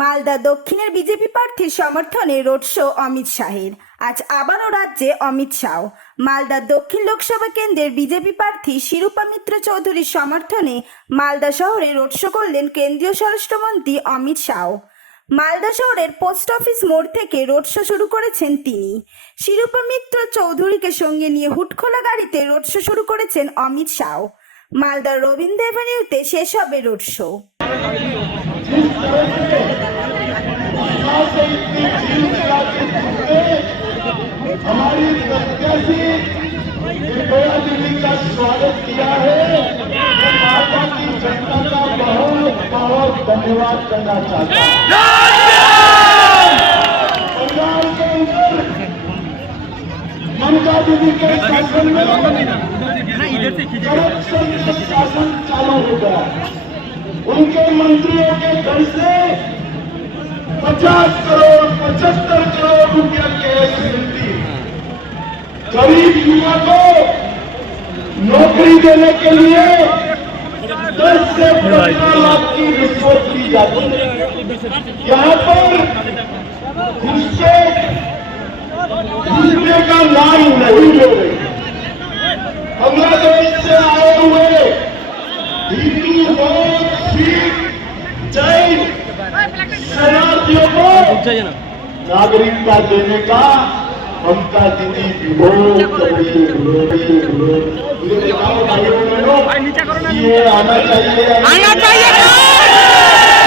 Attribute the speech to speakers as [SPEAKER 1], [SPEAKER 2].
[SPEAKER 1] মালদা দক্ষিণের বিজেপি প্রার্থীর সমর্থনে রোড শো অমিত শাহের। আজ আবারও রাজ্যে অমিত শাহ। মালদা দক্ষিণ লোকসভা কেন্দ্রের বিজেপি প্রার্থী শিরূপা মিত্র চৌধুরীর সমর্থনে মালদা শহরে রোড শো করলেন কেন্দ্রীয় স্বরাষ্ট্রমন্ত্রী অমিত শাহ। মালদা শহরের পোস্ট অফিস মোড় থেকে রোড শো শুরু করেছেন তিনি। শিরূপা মিত্র চৌধুরীকে সঙ্গে নিয়ে হুটখোলা গাড়িতে রোড শো শুরু করেছেন অমিত শাহ। মালদার রবীন্দ্র অ্যাভিনিউতে শেষ হবে রোড শো।
[SPEAKER 2] प्रत्याशी निर्भया दीदी का स्वागत किया है। माता की जनता का बहुत बहुत धन्यवाद करना चाहता हूँ। ममता दीदी के शासन में करप्शन शासन चालू हो गया। उनके मंत्रियों के घर से पचास करोड़, पचहत्तर करोड़ रुपया केस मिलती गरीब युवा को नौकरी देने के लिए दस से पंद्रह लाख की रिश्वत ली जाती है यहाँ पर घुसपे घुसने का नाम नहीं ले रहे बांग्लादेश से आए हुए हिंदू बौद्ध सिख जैन शरणार्थियों को नागरिकता देने का ममता दीदी विरोध कर रही है विरोध